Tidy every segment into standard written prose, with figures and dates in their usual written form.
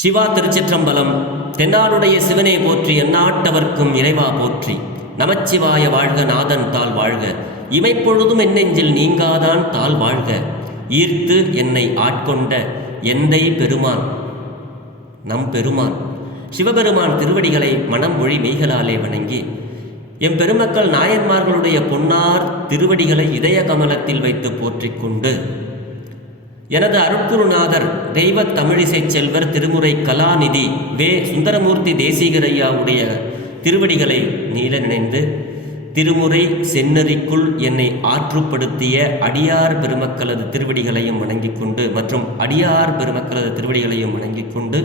சிவா திருச்சிற்றம்பலம். தென்னாடுடைய சிவனே போற்றி, எந்நாட்டவர்க்கும் இறைவா போற்றி. நமச்சிவாய வாழ்க, நாதன் தாள் வாழ்க. இமைப்பொழுதும் என் நெஞ்சில் நீங்காதான் தாள் வாழ்க. ஈர்த்து என்னை ஆட்கொண்ட எந்தை பெருமான், நம் பெருமான் சிவபெருமான் திருவடிகளை மனம் மொழி மெய்களாலே வணங்கி, எம் பெருமக்கள் நாயன்மார்களுடைய பொன்னார் திருவடிகளை இதய கமலத்தில் வைத்து போற்றிக்கொண்டு, எனது அருட்குருநாதர் தெய்வ தமிழிசை செல்வர் திருமுறை கலாநிதி வே சுந்தரமூர்த்தி தேசிகரையாவுடைய திருவடிகளை நீல நினைந்து, திருமுறை செந்நெறிக்குள் என்னை ஆற்றுப்படுத்திய அடியார் பெருமக்களது திருவடிகளையும் வணங்கிக் கொண்டு, மற்றும் அடியார் பெருமக்களது திருவடிகளையும் வணங்கிக் கொண்டு,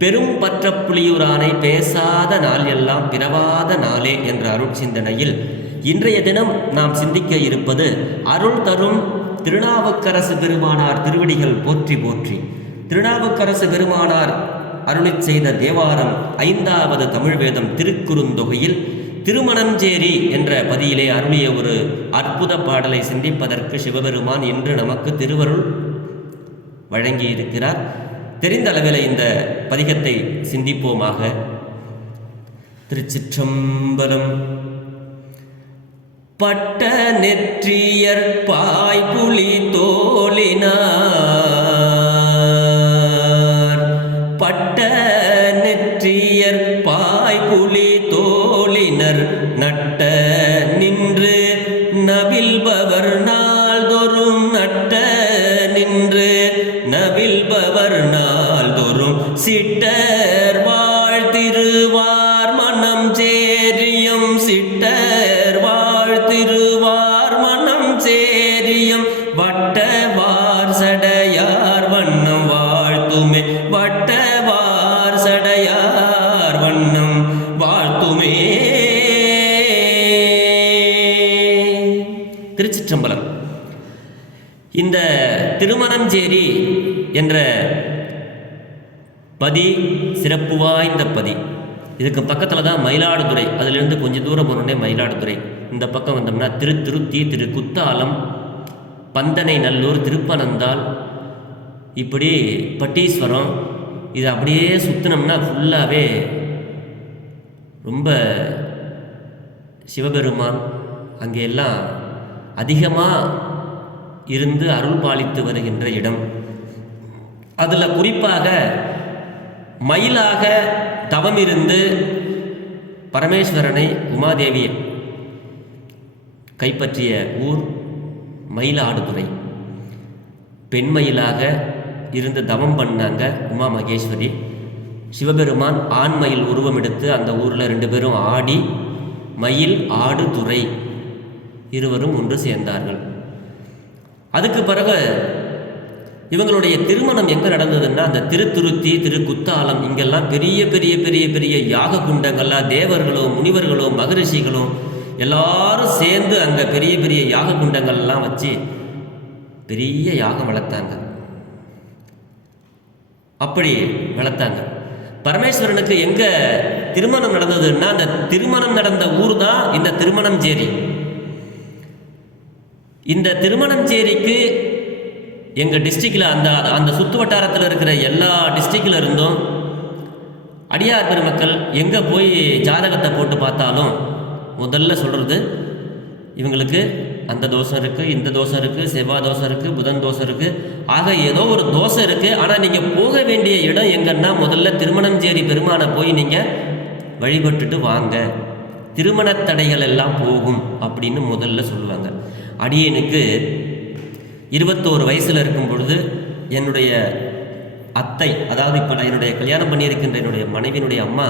பெரும் பற்ற புலியூரானை பேசாத நாள் எல்லாம் பிறவாத நாளே என்ற அருள் சிந்தனையில் இன்றைய தினம் நாம் சிந்திக்க இருப்பது அருள் தரும் திருநாவுக்கரசு பெருமானார் திருவடிகள் போற்றி போற்றி. திருநாவுக்கரசு பெருமானார் அருளிச் செய்த தேவாரம் 5வது தமிழ் வேதம் திருக்குறுந்தொகையில் திருமணஞ்சேரி என்ற பதியிலே அருளிய ஒரு அற்புத பாடலை சிந்திப்பதற்கு சிவபெருமான் இன்று நமக்கு திருவருள் வழங்கியிருக்கிறார். தெரிந்த அளவில் இந்த பதிகத்தை சிந்திப்போமாக. திருச்சிற்றம்பலம். பட்ட நெற்றியர் பாய்புலி தோலினார், பட்ட நெற்றியர் பாய்புலி தோலினர் நட்ட நின்று நவில்பவர் நாள்தோறும், நட்ட நின்று நவில்பவர் நாள்தோறும் சிட்டர் வாழ்த்திருவார் மனம் சேரியம், சிட்டர் வாழ்த்திருவார் மனம் சேரியம், வட்டவார் சடையார் வண்ணம் வாழ்த்துமே, வட்டவார் சடையார் வண்ணம் வாழ்த்துமே. திருச்சிற்றம்பலம். இந்த திருமணஞ்சேரி என்ற பதி சிறப்பு வாய்ந்த பதி. இதுக்கு பக்கத்தில் தான் மயிலாடுதுறை. அதிலிருந்து கொஞ்சம் தூரம் போனோடனே மயிலாடுதுறை. இந்த பக்கம் வந்தோம்னா திருத்துருத்தி, திரு குத்தாலம், பந்தனை நல்லூர், திருப்பனந்தாள், இப்படி பட்டீஸ்வரம். இது அப்படியே சுற்றினோம்னா ஃபுல்லாகவே ரொம்ப சிவபெருமான் அங்கே எல்லாம் அதிகமாக இருந்து அருள் பாலித்து வருகின்ற இடம். அதில் குறிப்பாக மயிலாக தவம் இருந்து பரமேஸ்வரனை உமாதேவியை கைப்பற்றிய ஊர் மயிலாடுதுறை. பெண்மயிலாக இருந்து தவம் பண்ணாங்க உமா மகேஸ்வரி. சிவபெருமான் ஆண்மயில் உருவம் எடுத்து அந்த ஊரில் 2 பேரும் ஆடி மயில் ஆடு துறை இருவரும் ஒன்று சேர்ந்தார்கள். அதுக்கு பிறகு இவங்களுடைய திருமணம் எங்கே நடந்ததுன்னா, அந்த திருத்துருத்தி, திரு குத்தாலம், இங்கெல்லாம் பெரிய பெரிய பெரிய பெரிய யாக குண்டங்கள்லாம் தேவர்களும் முனிவர்களும் மகரிஷிகளும் எல்லாரும் சேர்ந்து அங்கே பெரிய பெரிய யாக குண்டங்கள்லாம் வச்சு பெரிய யாகம் வளர்த்தாங்க. அப்படி வளர்த்தாங்க. பரமேஸ்வரனுக்கு எங்கே திருமணம் நடந்ததுன்னா, அந்த திருமணம் நடந்த ஊர் தான் இந்த திருமணஞ்சேரி. இந்த திருமணஞ்சேரிக்கு எங்கள் டிஸ்ட்ரிக்டில் அந்த சுற்று வட்டாரத்தில் இருக்கிற எல்லா டிஸ்ட்ரிக்டில் இருந்தும் அடியார் பெருமக்கள் எங்கே போய் ஜாதகத்தை போட்டு பார்த்தாலும் முதல்ல சொல்கிறது, இவங்களுக்கு அந்த தோஷம் இருக்குது, இந்த தோஷம் இருக்குது, செவ்வாய் தோஷம் இருக்குது, புதன் தோஷம் இருக்குது, ஆக ஏதோ ஒரு தோஷம் இருக்குது. ஆனால் நீங்கள் போக வேண்டிய இடம் எங்கன்னா முதல்ல திருமணஞ்சேரி பெருமானை போய் நீங்கள் வழிபட்டுட்டு வாங்க, திருமணத் தடைகள் எல்லாம் போகும் அப்படின்னு முதல்ல சொல்லுவாங்க. அடியனுக்கு 21 வயசில் இருக்கும் பொழுது என்னுடைய அத்தை, அதாவது இப்போ நான் என்னுடைய கல்யாணம் பண்ணியிருக்கின்ற என்னுடைய மனைவியினுடைய அம்மா,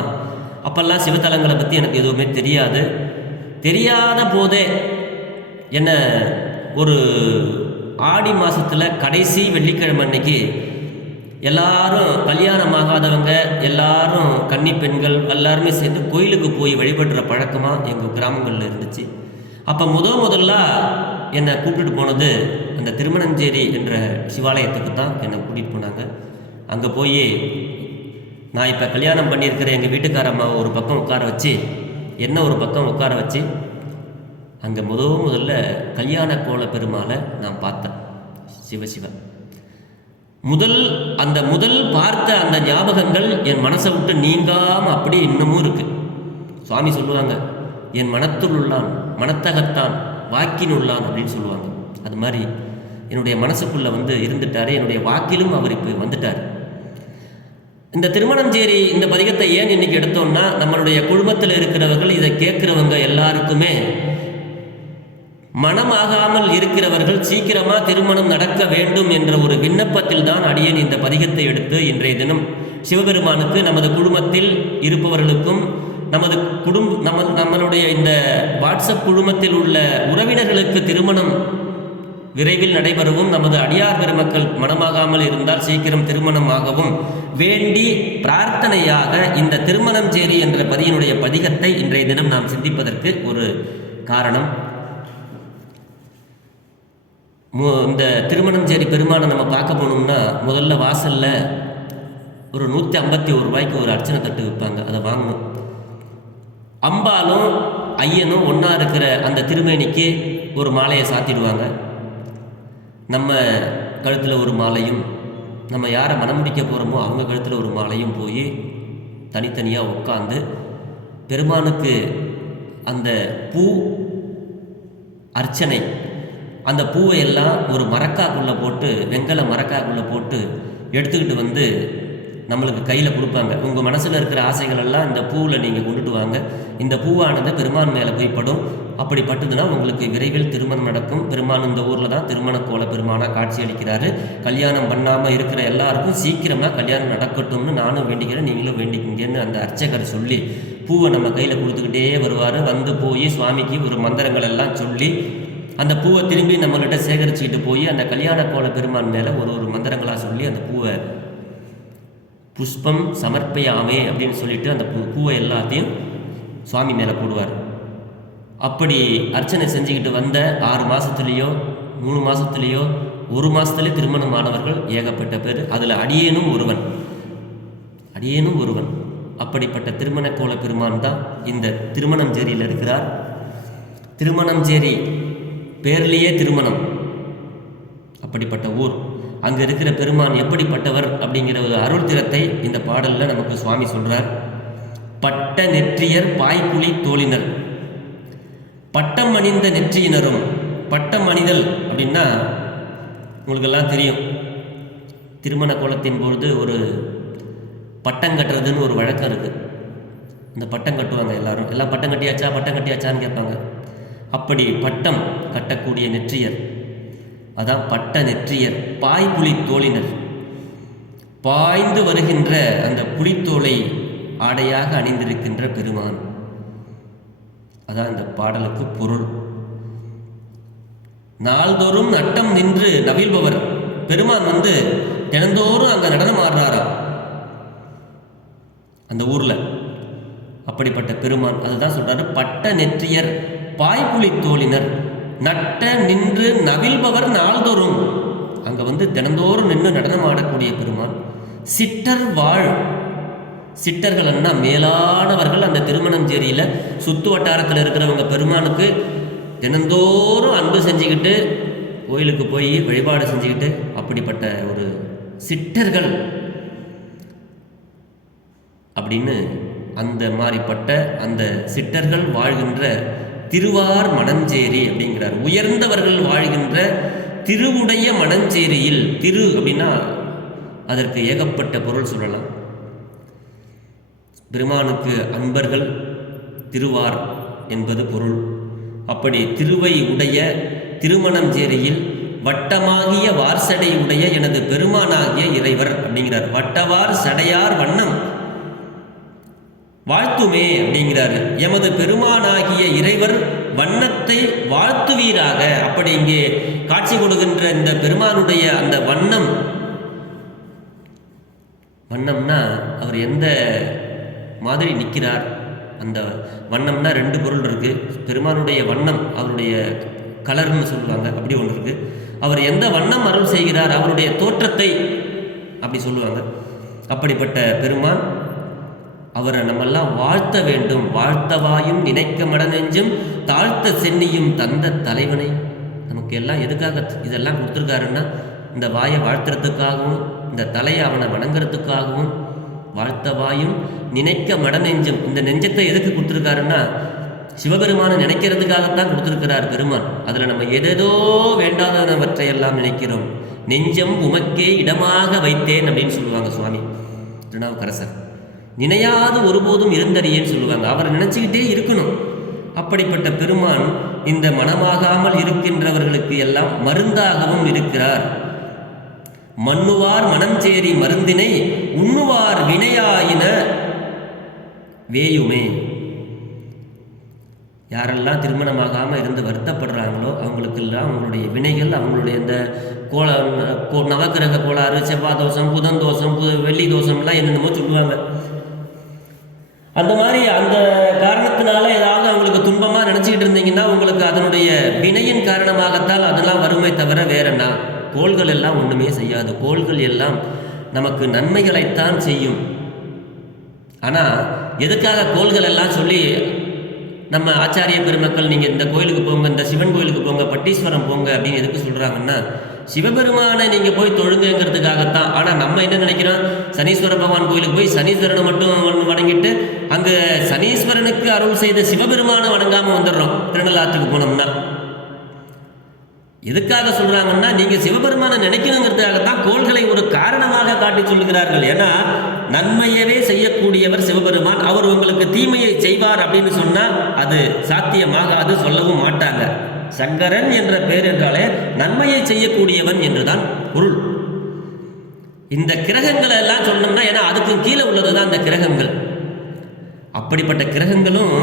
அப்போல்லாம் சிவத்தலங்களை பற்றி எனக்கு எதுவுமே தெரியாது. தெரியாத போதே என்ன ஒரு ஆடி மாதத்தில் கடைசி வெள்ளிக்கிழமை அன்னைக்கு எல்லாரும் கல்யாணமாகாதவங்க எல்லாரும் கன்னி பெண்கள் எல்லாருமே சேர்ந்து கோயிலுக்கு போய் வழிபடுற பழக்கமாக எங்கள் கிராமங்களில் இருந்துச்சு. அப்போ முதல்ல என்னை கூப்பிட்டுட்டு போனது அந்த திருமணஞ்சேரி என்ற சிவாலயத்துக்கு தான் என்னை கூட்டிகிட்டு போனாங்க. அங்கே போய் நான் இப்போ கல்யாணம் பண்ணியிருக்கிற எங்கள் வீட்டுக்காரம்மாவை ஒரு பக்கம் உட்கார வச்சு, என்ன ஒரு பக்கம் உட்கார வச்சு, அங்கே முதல்ல கல்யாண கோல பெருமாளை நான் பார்த்தேன். சிவசிவ முதல் பார்த்த அந்த ஞாபகங்கள் என் மனசை விட்டு நீங்காமல் அப்படியே இன்னமும் இருக்குது. சுவாமி சொல்லுவாங்க, என் மனத்துள் உள்ளான், மனத்தகத்தான், வாக்கின் உள்ளான் அப்படின்னு சொல்லுவாங்க. அது மாதிரி என்னுடைய மனசுக்குள்ளே இருந்துட்டார், என்னுடைய வாக்கிலும் அவர் இப்போ வந்துட்டார். இந்த திருமணஞ்சேரி இந்த பதிகத்தை ஏன் இன்னைக்கு எடுத்தோம்னா, நம்மளுடைய குடும்பத்தில் இருக்கிறவர்கள், இதை கேட்குறவங்க எல்லாருக்குமே மனமாகாமல் இருக்கிறவர்கள் சீக்கிரமாக திருமணம் நடக்க வேண்டும் என்ற ஒரு விண்ணப்பத்தில் தான் அடியேன் இந்த பதிகத்தை எடுத்து இன்றைய தினம் சிவபெருமானுக்கு நமது குடும்பத்தில் இருப்பவர்களுக்கும் நம்மளுடைய இந்த வாட்ஸ்அப் குழுமத்தில் உள்ள உறவினர்களுக்கு திருமணம் விரைவில் நடைபெறவும், நமது அடியார் பெருமக்கள் மனமாகாமல் இருந்தால் சீக்கிரம் திருமணமாகவும் வேண்டி பிரார்த்தனையாக இந்த திருமணம் சேரி என்ற பதியினுடைய பதிகத்தை இன்றைய தினம் நாம் சிந்திப்பதற்கு ஒரு காரணம். இந்த திருமணம் சேரி பெருமானை நம்ம பார்க்க போனோம்னா முதல்ல வாசலில் ஒரு 151 ரூபாய்க்கு ஒரு அர்ச்சனை தட்டு விற்பாங்க, அதை வாங்கணும். அம்பாலும் ஐயனும் ஒன்றா இருக்கிற அந்த திருமேனிக்கு ஒரு மாலையை சாத்திடுவாங்க. நம்ம கழுத்தில் ஒரு மாலையும், நம்ம யாரை மனமுடிக்க போகிறோமோ அவங்க கழுத்தில் ஒரு மாலையும் போய் தனித்தனியாக உட்காந்து பெருமானுக்கு அந்த பூ அர்ச்சனை, அந்த பூவை எல்லாம் ஒரு மரக்காக்குள்ளே போட்டு, வெங்கல மரக்காக்குள்ளே போட்டு எடுத்துக்கிட்டு நம்மளுக்கு கையில் கொடுப்பாங்க. உங்கள் மனசில் இருக்கிற ஆசைகள் எல்லாம் இந்த பூவில் நீங்கள் கொண்டுட்டு வாங்க, இந்த பூவானது பெருமான் மேலே போய் படும், அப்படி பட்டுதுன்னா உங்களுக்கு விரைவில் திருமணம் நடக்கும். பெருமான் இந்த ஊரில் தான் திருமண கோல பெருமானாக காட்சி அளிக்கிறாரு. கல்யாணம் பண்ணாமல் இருக்கிற எல்லாருக்கும் சீக்கிரமாக கல்யாணம் நடக்கட்டும்னு நானும் வேண்டிக்கிறேன், நீங்களும் வேண்டிக்கிங்கன்னு அந்த அர்ச்சகர் சொல்லி பூவை நம்ம கையில் கொடுத்துக்கிட்டே வருவார். போய் சுவாமிக்கு ஒரு மந்திரங்கள் எல்லாம் சொல்லி அந்த பூவை திரும்பி நம்மள்கிட்ட சேகரிச்சுக்கிட்டு போய் அந்த கல்யாண கோல பெருமான் மேலே ஒரு மந்திரங்களாக சொல்லி அந்த பூவை புஷ்பம் சமர்ப்பயாமே அப்படின்னு சொல்லிட்டு அந்த பூவை எல்லாத்தையும் சுவாமி மேலே போடுவார். அப்படி அர்ச்சனை செஞ்சுக்கிட்டு வந்த 6 மாதத்துலேயோ 3 மாதத்துலேயோ 1 மாதத்துலேயே திருமணம் ஆனவர்கள் ஏகப்பட்ட பேர். அதில் அடியேனும் ஒருவன். அப்படிப்பட்ட திருமண கோல பெருமான் தான் இந்த திருமணம் சேரியில் இருக்கிறார். திருமணம் சேரி பேர்லேயே திருமணம், அப்படிப்பட்ட ஊர். அங்கே இருக்கிற பெருமான் எப்படிப்பட்டவர் அப்படிங்கிற ஒரு அருள் திறத்தை இந்த பாடலில் நமக்கு சுவாமி சொல்கிறார். பட்ட நெற்றியர் பாய்ப்புலி தோழினர், பட்டம் அணிந்த நெற்றியினரும். பட்டம் அணிதல் அப்படின்னா உங்களுக்கெல்லாம் தெரியும், திருமண கோலத்தின் பொழுது ஒரு பட்டம் கட்டுறதுன்னு ஒரு வழக்கம் இருக்குது. இந்த பட்டம் கட்டுவாங்க எல்லாரும், எல்லாம் பட்டம் கட்டியாச்சான்னு கேட்பாங்க. அப்படி பட்டம் கட்டக்கூடிய நெற்றியர், அதான் பட்ட நெற்றியர். பாய்புலி தோழினர், பாய்ந்து வருகின்ற அந்த புலித்தோலை ஆடையாக அணிந்திருக்கின்ற பெருமான், அதான் இந்த பாடலுக்கு பொருள். நாள்தோறும் நட்டம் நின்று நவிழ்பவர் பெருமான் தினந்தோறும் அங்கே நடனம் ஆடுறாராம் அந்த ஊரில். அப்படிப்பட்ட பெருமான், அதுதான் சொல்றாரு, பட்ட நெற்றியர் பாய்புலி தோழினர், நட்ட நின்று நவிழ்பவர் நாள்தோறும். அங்கே தினந்தோறும் நின்று நடனம் ஆடக்கூடிய பெருமான். சிட்டர் வாழ், சிட்டர்கள் அண்ணா மேலானவர்கள். அந்த திருமணம் சேரியில் சுற்று வட்டாரத்தில் இருக்கிறவங்க பெருமானுக்கு தினந்தோறும் அன்பு செஞ்சுக்கிட்டு கோயிலுக்கு போய் வழிபாடு செஞ்சுக்கிட்டு, அப்படிப்பட்ட ஒரு சிட்டர்கள் அப்படின்னு அந்த மாதிரிப்பட்ட அந்த சிட்டர்கள் வாழ்கின்ற திருவார் மணஞ்சேரி அப்படிங்கிறார். உயர்ந்தவர்கள் வாழ்கின்ற திருவுடைய மணஞ்சேரியில், திரு அப்படின்னா அதற்கு ஏகப்பட்ட பொருள் சொல்லலாம். பெருமானுக்கு அன்பர்கள் திருவார் என்பது பொருள். அப்படி திருவை உடைய திருமணஞ்சேரியில் வட்டமாகிய வார்சடை உடைய எனது பெருமானாகிய இறைவர் அப்படிங்கிறார். வட்டவார் சடையார் வண்ணம் வாழ்த்துமே அப்படிங்கிறாரு. எமது பெருமானாகிய இறைவர் வண்ணத்தை வாழ்த்துவீராக. அப்படி இங்கே காட்சி கொடுக்கின்ற இந்த பெருமானுடைய அந்த வண்ணம்னா அவர் எந்த மாதிரி நிற்கிறார். அந்த வண்ணம்னா 2 பொருள் இருக்கு. பெருமானுடைய வண்ணம் அவருடைய கலர்னு சொல்லுவாங்க, அப்படி ஒன்று இருக்கு. அவர் எந்த வண்ணம் அருள் செய்கிறார், அவருடைய தோற்றத்தை அப்படி சொல்லுவாங்க. அப்படிப்பட்ட பெருமான் அவரை நம்மெல்லாம் வாழ்த்த வேண்டும். வாழ்த்தவாயும் நினைக்க மடநெஞ்சும் தாழ்த்த சென்னியும் தந்த தலைவனை. நமக்கு எல்லாம் எதுக்காக இதெல்லாம் கொடுத்துருக்காருன்னா, இந்த வாயை வாழ்த்துறதுக்காகவும் இந்த தலையை அவனை வணங்குறதுக்காகவும், வாழ்த்தவாயும் நினைக்க மடநெஞ்சம், இந்த நெஞ்சத்தை எதுக்கு கொடுத்துருக்காருன்னா சிவபெருமானை நினைக்கிறதுக்காகத்தான் கொடுத்துருக்கிறார் பெருமான். அதில் நம்ம எதேதோ வேண்டாதவற்றையெல்லாம் நினைக்கிறோம். நெஞ்சம் உமக்கே இடமாக வைத்தேன் அப்படின்னு சொல்லுவாங்க சுவாமி திருநாவுக்கரசர். நினையாது ஒருபோதும் இருந்தறியேன்னு சொல்லுவாங்க. அவரை நினச்சிக்கிட்டே இருக்கணும். அப்படிப்பட்ட பெருமான் இந்த மனமாகாமல் இருக்கின்றவர்களுக்கு எல்லாம் மருந்தாகவும் இருக்கிறார். மண்ணுவார் மனம் சேரி மருந்தினை உண்ணுவார் வினையாயின வேயுமே. யாரெல்லாம் திருமணமாகாமல் இருந்து வருத்தப்படுறாங்களோ அவங்களுக்கெல்லாம் அவங்களுடைய வினைகள், அவங்களுடைய இந்த நவக்கிரக கோளாறு, செவ்வாய் தோஷம், புதன் தோஷம், வெள்ளி தோஷம்லாம் என்னென்னமோ சொல்லுவாங்க. அந்த மாதிரி அந்த காரணத்தினால ஏதாவது அவங்களுக்கு துன்பமாக நினச்சிக்கிட்டு இருந்தீங்கன்னா உங்களுக்கு அதனுடைய வினையின் காரணமாகத்தான் அதெல்லாம் வருமே தவிர வேறன்னா. கோள்கள் எல்லாம் ஒன்றுமே செய்யாது. கோள்கள் எல்லாம் நமக்கு நன்மைகளைத்தான் செய்யும். ஆனால் எதுக்காக கோள்கள் எல்லாம் சொல்லி நம்ம ஆச்சாரிய பெருமக்கள் நீங்கள் இந்த கோயிலுக்கு போங்க, இந்த சிவன் கோயிலுக்கு போங்க, பட்டீஸ்வரம் போங்க அப்படின்னு எதுக்கு சொல்கிறாங்கன்னா சிவபெருமானை நீங்கள் போய் தொழுங்கிறதுக்காகத்தான். ஆனால் நம்ம என்ன நினைக்கிறோம், சனீஸ்வர பகவான் கோயிலுக்கு போய் சனீஸ்வரனை மட்டும் வணங்கிட்டு அங்கே சனீஸ்வரனுக்கு அருள் செய்த சிவபெருமானை வணங்காமல் வந்துடுறோம் திருநள்ளாற்றுக்கு போனோம்னா. எதுக்காக சொல்கிறாங்கன்னா நீங்கள் சிவபெருமானை நினைக்கணுங்கிறதுக்காகத்தான் கோள்களை ஒரு காரணமாக காட்டி சொல்கிறார்கள். ஏன்னா நன்மையவே செய்யக்கூடியவர் சிவபெருமான். அவர் உங்களுக்கு தீமையை செய்வார் அப்படின்னு சொன்னால் அது சாத்தியமாகாது, சொல்லவும் மாட்டாங்க. சங்கரன் என்ற பெயர் என்றாலே நன்மையை செய்யக்கூடியவன் என்றுதான் பொருள். இந்த கிரகங்களை எல்லாம் சொன்னோம்னா, ஏன்னா அதுக்கு கீழே உள்ளது தான் இந்த கிரகங்கள். அப்படிப்பட்ட கிரகங்களும்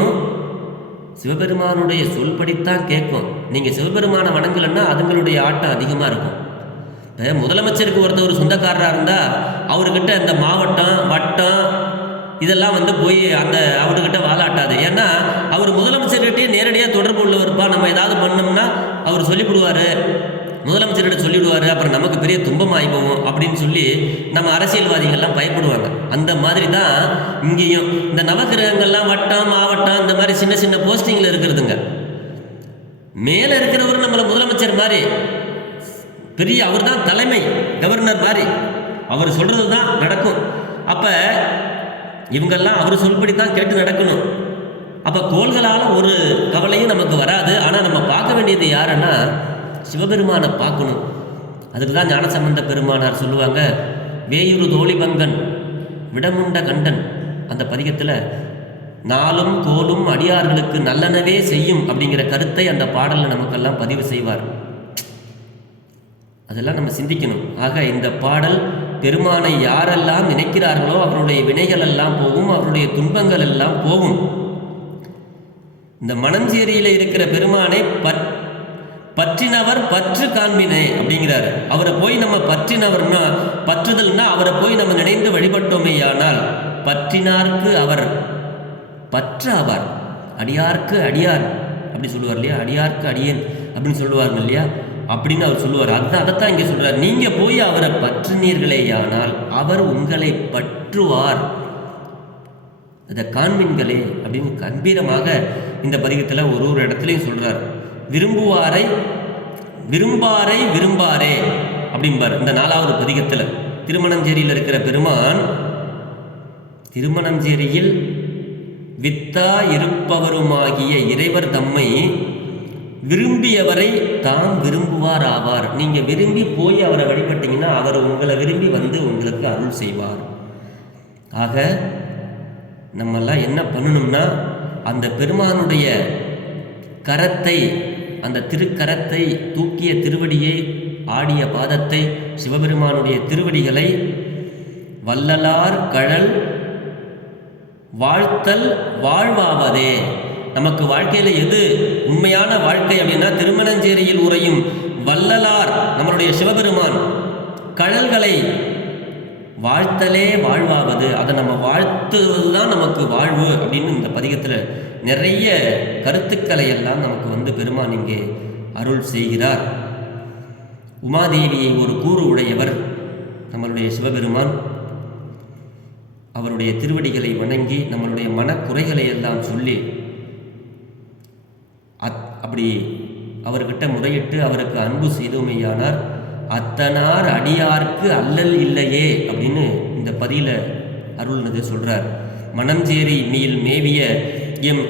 சிவபெருமானுடைய சொல்படித்தான் கேட்கும். நீங்கள் சிவபெருமானை வணங்கலைன்னா அதுங்களுடைய ஆட்டம் அதிகமாக இருக்கும். முதலமைச்சருக்கு ஒருத்தர் சொந்தக்காரராக இருந்தால் அவர்கிட்ட இந்த மாவட்டம் வட்டம் இதெல்லாம் போய் அந்த அவர்கிட்ட வாழாட்டாது. ஏன்னா அவர் முதலமைச்சர்கிட்டே நேரடியாக தொடர்பு உள்ளவர்ப்பா. நம்ம ஏதாவது பண்ணோம்னா அவர் சொல்லிவிடுவார், முதலமைச்சர்கிட்ட சொல்லிவிடுவார், அப்புறம் நமக்கு பெரிய துன்பமாகி போகும் அப்படின்னு சொல்லி நம்ம அரசியல்வாதிகள்லாம் பயப்படுவாங்க. அந்த மாதிரி தான் இங்கேயும் இந்த நவகிரகங்கள்லாம் வட்டம் மாவட்டம் இந்த மாதிரி சின்ன சின்ன போஸ்டிங்கில் இருக்கிறதுங்க. மேலே இருக்கிறவர் நம்மளை முதலமைச்சர் மாதிரி பெரிய, அவர் தான் தலைமை கவர்னர் மாதிரி, அவர் சொல்கிறது தான் நடக்கும். அப்போ இவங்கெல்லாம் அவர் சொல்படி தான் கேட்டு நடக்கணும். அப்போ கோள்களால் ஒரு கவலையும் நமக்கு வராது. ஆனால் நம்ம பார்க்க வேண்டியது யாருன்னா சிவபெருமானை பார்க்கணும். அதுக்கு தான் ஞானசம்பந்த பெருமானார் சொல்லுவாங்க, வேயுறு தோழிபங்கன் விடமுண்ட கண்டன் அந்த பதிகத்தில் நாளும் கோலும் அடியார்களுக்கு நல்லனவே செய்யும் அப்படிங்கிற கருத்தை அந்த பாடலில் நமக்கெல்லாம் பதிவு செய்வார். அதெல்லாம் நம்ம சிந்திக்கணும். ஆக இந்த பாடல் பெருமானை யாரெல்லாம் நினைக்கிறார்களோ அவருடைய வினைகள் எல்லாம் போகும், அவருடைய துன்பங்கள் எல்லாம் போகும். இந்த மணஞ்சேரியில் இருக்கிற பெருமானை பற்றினவர் பற்று காண்பினே அப்படிங்கிறாரு. அவரை போய் நம்ம பற்றினவர்னா, பற்றுதல்னா அவரை போய் நம்ம நினைந்து வழிபட்டோமேயானால் பற்றினார்க்கு அவர் பற்று ஆவார். அடியார்க்கு அடியார் அப்படி சொல்லுவார் இல்லையா, அடியார்க்கு அடியேன் அப்படின்னு சொல்லுவார்கள் இல்லையா, அப்படின்னு அவர் சொல்லுவார். அதைத்தான் இங்கே சொல்றார். நீங்க போய் அவரை பற்றினீர்களேயானால் அவர் உங்களை பற்றுவார், அதை காண்பீன்களே அப்படின்னு கம்பீரமாக இந்த பதிகத்தில் ஒரு இடத்துலையும் சொல்றார். விரும்புவாரை விரும்பாரை விரும்பாரே அப்படிம்பார். இந்த 4வது பதிகத்தில் திருமணஞ்சேரியில் இருக்கிற பெருமான் திருமணஞ்சேரியில் வித்தா இருப்பவருமாகிய இறைவர் தம்மை விரும்பியவரை தாம் விரும்புவார் ஆவார். நீங்கள் விரும்பி போய் அவரை வழிபட்டீங்கன்னா அவர் உங்களை விரும்பி உங்களுக்கு அருள் செய்வார். ஆக நம்மெல்லாம் என்ன பண்ணணும்னா அந்த பெருமானுடைய கரத்தை, அந்த திருக்கரத்தை, தூக்கிய திருவடியை, ஆடிய பாதத்தை, சிவபெருமானுடைய திருவடிகளை வள்ளலார் கழல் வாழ்த்தல் வாழ்வாவதே. நமக்கு வாழ்க்கையில் எது உண்மையான வாழ்க்கை அப்படின்னா திருமணஞ்சேரியில் உறையும் வள்ளலார் நம்மளுடைய சிவபெருமான் கழல்களை வாழ்த்தலே வாழ்வாவது. அதை நம்ம வாழ்த்துவது தான் நமக்கு வாழ்வு அப்படின்னு இந்த பதிகத்தில் நிறைய கருத்துக்களை எல்லாம் நமக்கு பெருமான் இங்கே அருள் செய்கிறார். உமாதேவியை ஒரு கூறு உடையவர் நம்மளுடைய சிவபெருமான். அவருடைய திருவடிகளை வணங்கி நம்மளுடைய மனக்குறைகளை எல்லாம் சொல்லி அப்படி அவர்கிட்ட முறையிட்டு அவருக்கு அன்பு செய்தோமையானார் அத்தனார் அடியார்க்கு அல்லல் இல்லையே அப்படின்னு இந்த பதியில அருள்னது சொல்றார். மணஞ்சேரி மீள் மேவிய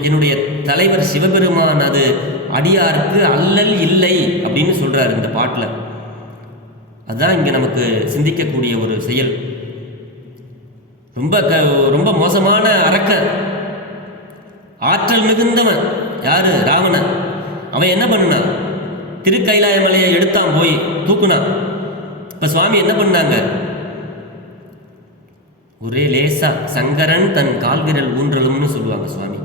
என்னுடைய தலைவர் சிவபெருமான் அது அடியார்க்கு அல்லல் இல்லை அப்படின்னு சொல்றார் இந்த பாட்டில். அதுதான் இங்கே நமக்கு சிந்திக்கக்கூடிய ஒரு செயல். ரொம்ப மோசமான அரக்கன், ஆற்றல் மிகுந்தவன் யாரு? ராவணன். அவன் என்ன பண்ணுனான்? திருக்கைலாய மலையை எடுத்தான், போய் தூக்குனான். இப்போ சுவாமி என்ன பண்ணாங்க? ஒரே லேசா சங்கரன் தன் கால்விரல் ஊன்றலும்னு சொல்லுவாங்க சுவாமி.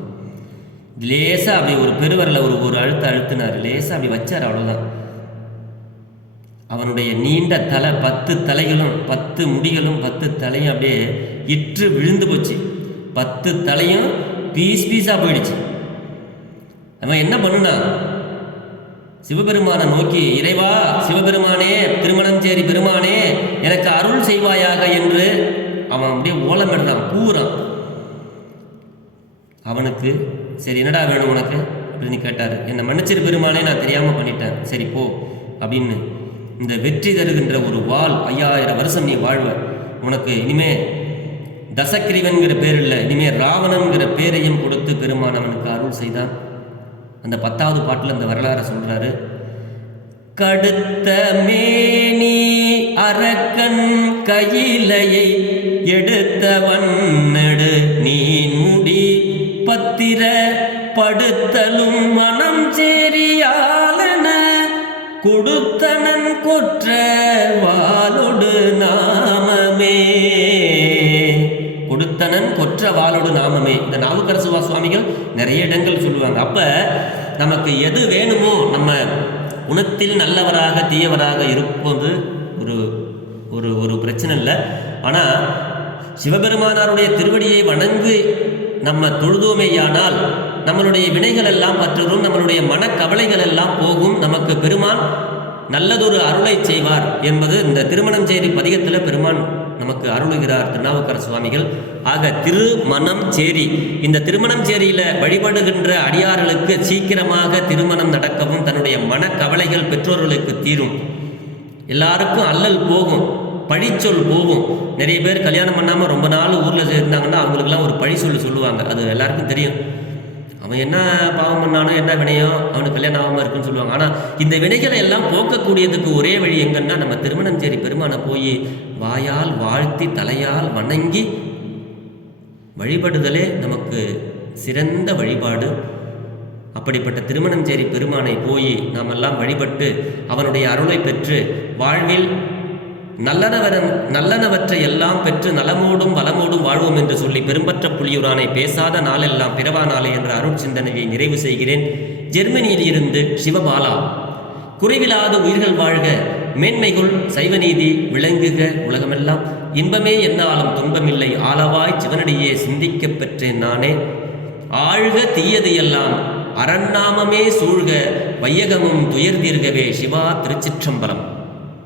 லேசா அப்படி ஒரு பெருவரில் ஒரு அழுத்தினார், லேசா அப்படி வச்சார், அவ்வளோதான். அவனுடைய நீண்ட தலை 10 தலைகளும் 10 முடிகளும் 10 தலையும் அப்படியே இற்று விழுந்து போச்சு. 10 தலையும் பீஸாக போயிடுச்சு. அவன் என்ன பண்ணுனா, சிவபெருமானை நோக்கி, இறைவா சிவபெருமானே, திருமணஞ்சேரி பெருமானே, எனக்கு அருள் செய்வாயாக என்று அவன் அப்படியே ஓலமிடுறான், கூறான். அவனுக்கு சரி என்னடா வேணும் உனக்கு அப்படின்னு கேட்டார். என்னை மன்னிச்சிரு பெருமானே, நான் தெரியாமல் பண்ணிட்டேன், சரி போ அப்படின்னு. இந்த வெற்றி தருகின்ற ஒரு வாள், 5000 வருஷம் நீ வாழ்வ, உனக்கு இனிமே தசக்கிரிவன்கிற பேர் இல்லை, இனிமே ராவணன்கிற பேரையும் கொடுத்து பெருமான் அவனுக்கு அருள் செய்தான். அந்த 10வது பாட்டில் அந்த வரலாறை சொல்றாரு. கடுத்த மேனி அரக்கன் கையிலையை எடுத்தவன் நெடு நீன் முடி பத்திர படுத்தலும் மனம் சேரியாலன கொடுத்தனன் கொற்ற வாளொடு நாமமே. கொடுத்தனன் கொற்ற வாளொடு நாமமே. இந்த நாவுக்கரசு சுவாமிகள் நிறைய இடங்கள் சொல்லுவாங்க. அப்போ நமக்கு எது வேணுமோ, நம்ம குணத்தில் நல்லவராக தீயவராக இருப்பது ஒரு ஒரு பிரச்சனை இல்லை. ஆனால் சிவபெருமானாருடைய திருவடியை வணங்கு நம்ம தொழுதோமேயானால் நம்மளுடைய வினைகள் எல்லாம் பற்றும், நம்மளுடைய மனக்கவலைகள் எல்லாம் போகும், நமக்கு பெருமான் நல்லதொரு அருளை செய்வார் என்பது இந்த திருமணஞ்சேரி பதிகத்தில் பெருமான் நமக்கு அருளுகிறார் திருநாவுக்கரசு சுவாமிகள். ஆக திருமணஞ்சேரி, இந்த திருமணஞ்சேரியில் வழிபடுகின்ற அடியார்களுக்கு சீக்கிரமாக திருமணம் நடக்கவும், தன்னுடைய மனக்கவலைகள் பெற்றோர்களுக்கு தீரும், எல்லாருக்கும் அல்லல் போகும், பழிச்சொல் போகும். நிறைய பேர் கல்யாணம் பண்ணாமல் ரொம்ப நாள் ஊரில் இருந்தாங்கன்னா அவங்களுக்குலாம் ஒரு பழி சொல்லுவாங்க. அது எல்லாருக்கும் தெரியும். அவன் என்ன பாவம் பண்ணானோ, என்ன வினையோ, அவனுக்கு கல்யாணம் ஆகாமல் இருக்குன்னு சொல்லுவாங்க. ஆனால் இந்த வினைகளை எல்லாம் போக்கக்கூடியதுக்கு ஒரே வழி எங்கன்னா, நம்ம திருமணஞ்சேரி பெருமானை போய் வாயால் வாழ்த்தி தலையால் வணங்கி வழிபடுதலே நமக்கு சிறந்த வழிபாடு. அப்படிப்பட்ட திருமணஞ்சேரி பெருமானை போய் நாம் எல்லாம் வழிபட்டு அவனுடைய அருளை பெற்று வாழ்வில் நல்லனவற்றை எல்லாம் பெற்று நலமோடும் வளமோடும் வாழ்வோம் என்று சொல்லி பெரும்பற்ற புலியூரானை பேசாத நாளெல்லாம் பிறவா நாளே என்ற அருட்சிந்தனையை நிறைவு செய்கிறேன். ஜெர்மனியில் இருந்து சிவபாலா. குறைவில்லாத உயிர்கள் வாழ்க, மேன்மைகள் சைவநீதி விளங்குக உலகமெல்லாம், இன்பமே என்னாலும் துன்பமில்லை, ஆளவாய் சிவனடியே சிந்திக்க பெற்றேன் நானே. ஆழ்க தீயது எல்லாம் அரண்நாமமே சூழ்க, வையகமும் துயர் தீர்கவே. சிவா திருச்சிற்றம்பலம்.